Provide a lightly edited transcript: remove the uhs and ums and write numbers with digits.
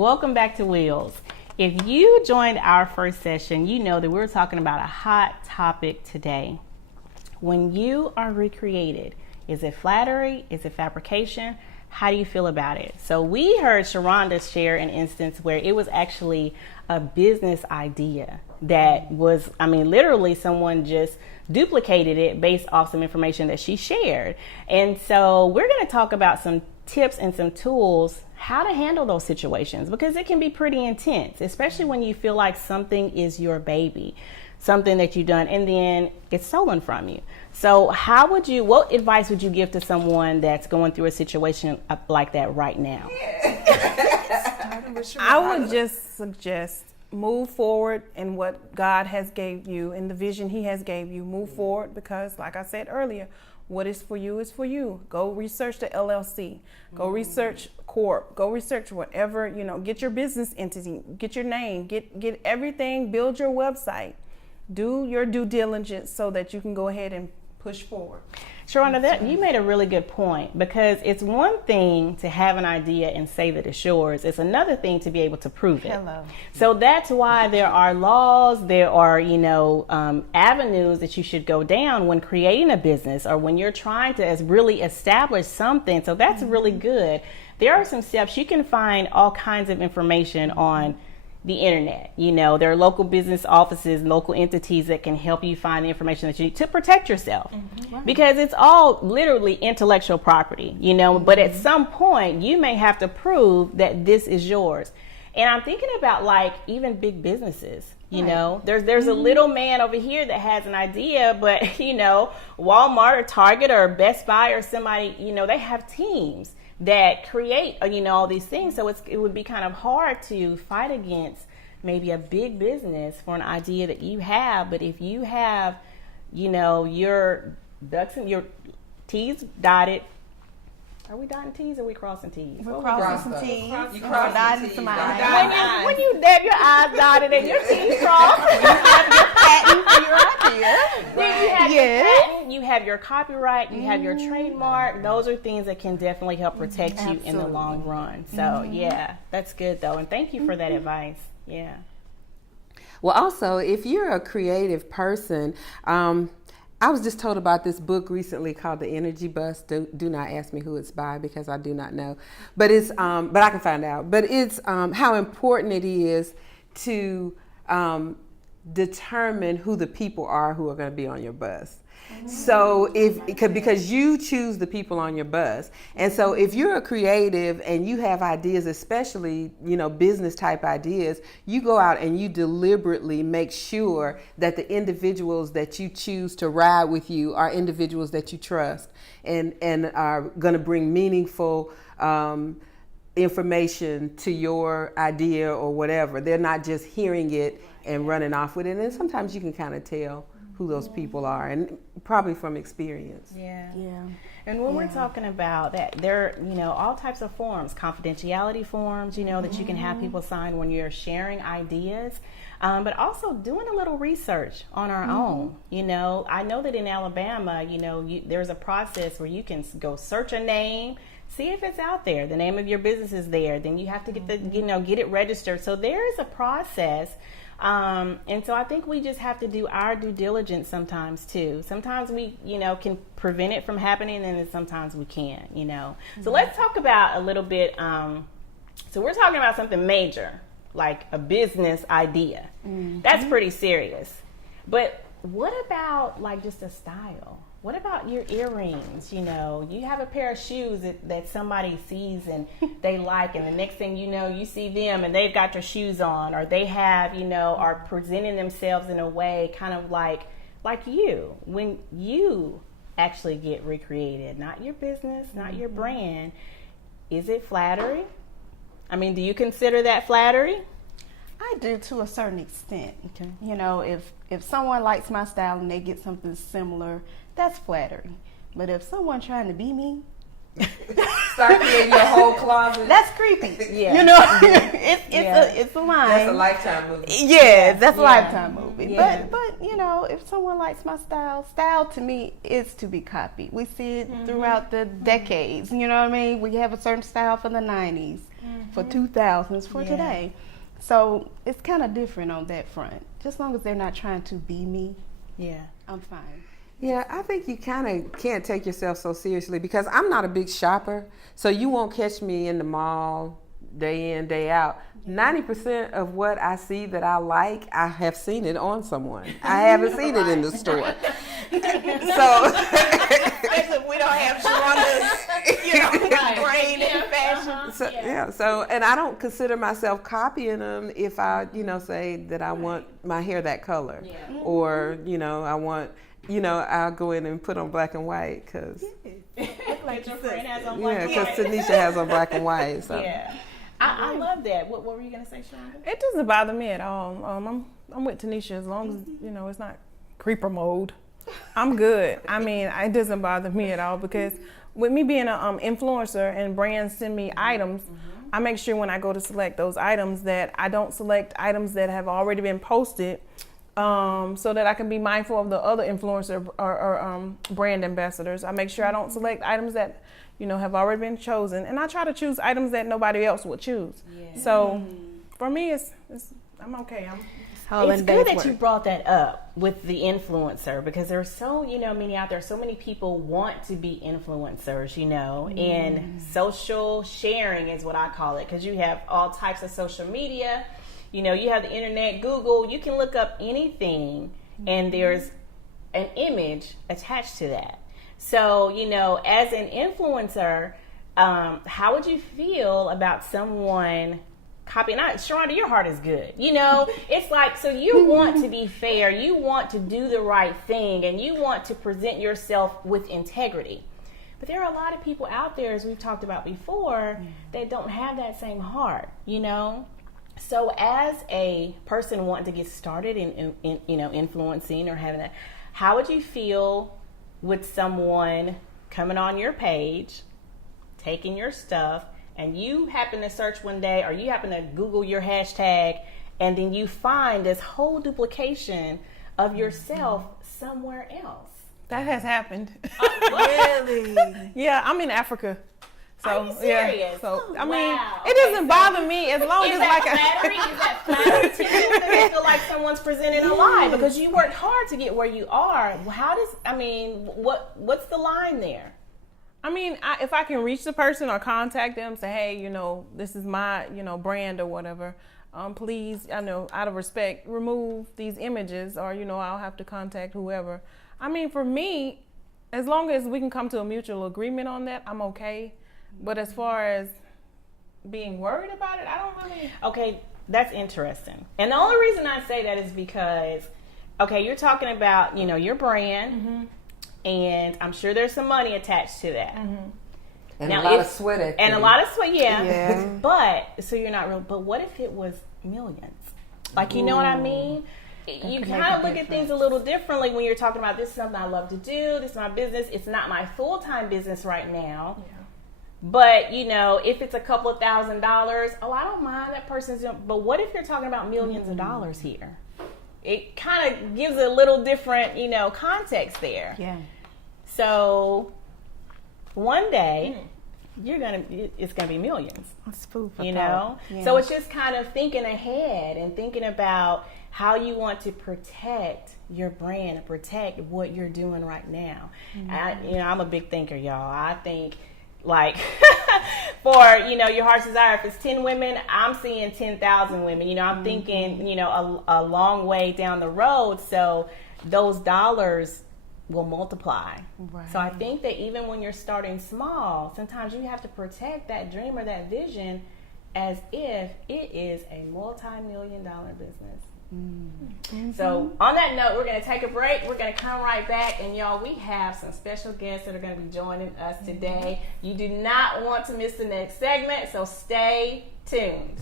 Welcome back to Wheels. If you joined our first session, you know that we're talking about a hot topic today. When you are recreated, is it flattery? Is it fabrication? How do you feel about it? So we heard Sharonda share an instance where it was actually a business idea that was, literally someone just duplicated it based off some information that she shared. And so we're going to talk about some tips and some tools how to handle those situations, because it can be pretty intense, especially when you feel like something is your baby, something that you've done, and then it's stolen from you. So what advice would you give to someone that's going through a situation like that right now? I would just suggest move forward in what God has gave you, in the vision He has gave you. Move forward, because like I said earlier, what is for you is for you. Go research the LLC. Go research corp. Go research whatever, get your business entity, get your name, get everything, build your website. Do your due diligence so that you can go ahead and push forward. Sharonda, you made a really good point, because it's one thing to have an idea and say that it's yours. It's another thing to be able to prove it. Hello. So that's why there are laws, there are, avenues that you should go down when creating a business or when you're trying to really establish something. So that's really good. There are some steps. You can find all kinds of information on the internet. There are local business offices, local entities that can help you find the information that you need to protect yourself, because it's all literally intellectual property, but at some point you may have to prove that this is yours. And I'm thinking about even big businesses, there's a little man over here that has an idea, but Walmart or Target or Best Buy or somebody, they have teams that create, all these things. So it would be kind of hard to fight against maybe a big business for an idea that you have. But if you have, your ducks and your T's dotted. Are we dotting T's or are we crossing T's? We're crossing some T's. You crossing some I's. When you have your I's dotted and your T's crossed, you have your patent for your idea. Then you have your patent, you have your copyright, you have your trademark. Those are things that can definitely help protect you in the long run. So yeah, that's good though. And thank you for that advice. Yeah. Well, also, if you're a creative person, I was just told about this book recently called The Energy Bus. Do not ask me who it's by, because I do not know. But it's but I can find out. But it's how important it is to determine who the people are who are going to be on your bus. So because you choose the people on your bus. And so if you're a creative and you have ideas, especially, business type ideas, you go out and you deliberately make sure that the individuals that you choose to ride with you are individuals that you trust and are going to bring meaningful information to your idea or whatever. They're not just hearing it and running off with it. And sometimes you can kind of tell who those people are, and probably from experience. Yeah. And when we're talking about that, there are, all types of forms, confidentiality forms, that you can have people sign when you're sharing ideas, but also doing a little research on our own. I know that in Alabama, there's a process where you can go search a name, see if it's out there. The name of your business is there. Then you have to get get it registered. So there is a process. And so I think we just have to do our due diligence sometimes too. Sometimes we, can prevent it from happening, and then sometimes we can't, So let's talk about a little bit. So we're talking about something major, like a business idea. That's pretty serious. But what about just a style? What about your earrings? You have a pair of shoes that somebody sees and they like, and the next thing you know, you see them and they've got your shoes on, or they have, are presenting themselves in a way kind of like you. When you actually get recreated, not your business, not your brand, is it flattery? Do you consider that flattery? I do, to a certain extent. Okay. If someone likes my style and they get something similar, that's flattery. But if someone trying to be me, start creating your whole closet, that's creepy. Yeah. It's a line. That's a Lifetime movie. Yeah, that's a Lifetime movie. Yeah. But if someone likes my style to me is to be copied. We see it throughout the decades. You know what I mean? We have a certain style from the 90s. for 2000s for Yeah. today. So it's kind of different on that front. Just as long as they're not trying to be me, Yeah. I'm fine. Yeah, I think you kind of can't take yourself so seriously because I'm not a big shopper, so you won't catch me in the mall day in, day out. 90% of what I see that I like, I have seen it on someone. I haven't seen it in the store. So, Especially if we don't have Sharonda's, brain and fashion. so yeah. So, and I don't consider myself copying them if I, say that I want my hair that color, or I want. I'll go in and put on black and white because Your friend has on black and because white. Tanisha has on black and white. So. Yeah. I love that. What were you gonna say, Sharonda? It doesn't bother me at all. I'm with Tanisha as long as it's not creeper mode. I'm good. I mean, it doesn't bother me at all because with me being an influencer and brands send me items, I make sure when I go to select those items that I don't select items that have already been posted, so that I can be mindful of the other influencer or brand ambassadors. I make sure I don't select items that have already been chosen, and I try to choose items that nobody else would choose. Yeah. So for me, it's I'm okay. It's good that you brought that up with the influencer because there's so many out there. So many people want to be influencers, and social sharing is what I call it because you have all types of social media. You have the internet, Google. You can look up anything, and there's an image attached to that. So, as an influencer, how would you feel about someone copying? Sharonda, your heart is good. It's like, so you want to be fair. You want to do the right thing, and you want to present yourself with integrity. But there are a lot of people out there, as we've talked about before, that don't have that same heart, So as a person wanting to get started in influencing or having that, how would you feel with someone coming on your page, taking your stuff, and you happen to search one day or you happen to Google your hashtag, and then you find this whole duplication of yourself somewhere else? That has happened. Really? Yeah, I'm in Africa. So, Are you serious? Yeah, so I mean, Wow. it doesn't bother me as long Is as that like flattery? Is that flattery to you? Does it feel like someone's presenting a lie because you worked hard to get where you are? What's the line there? I mean, if I can reach the person or contact them, say, hey, this is my, brand or whatever. Please, out of respect, remove these images, or I'll have to contact whoever. I mean, for me, as long as we can come to a mutual agreement on that, I'm okay. But as far as being worried about it, I don't really. Okay, that's interesting. And the only reason I say that is because, you're talking about, your brand, and I'm sure there's some money attached to that. And now, a lot of sweat equity. And a lot of sweat, Yeah. But, so you're not real, but what if it was millions? Like, you know what I mean? You kind of look at things a little differently when you're talking about, this is something I love to do, this is my business, it's not my full-time business right now. Yeah. But, if it's a couple of $1,000s, I don't mind that person's doing, but what if you're talking about millions of dollars here? It kind of gives a little different, context there. Yeah. So one day it's gonna be millions. That's food for thought. Yeah. So it's just kind of thinking ahead and thinking about how you want to protect your brand and protect what you're doing right now. I'm a big thinker, y'all. I think, like, for your heart's desire, if it's 10 women, I'm seeing 10,000 women. I'm thinking a long way down the road, so those dollars will multiply. Right. So I think that even when you're starting small, sometimes you have to protect that dream or that vision as if it is a multi-million-dollar business. So on that note, we're going to take a break. We're going to come right back, and y'all, we have some special guests that are going to be joining us today. You do not want to miss the next segment, so stay tuned.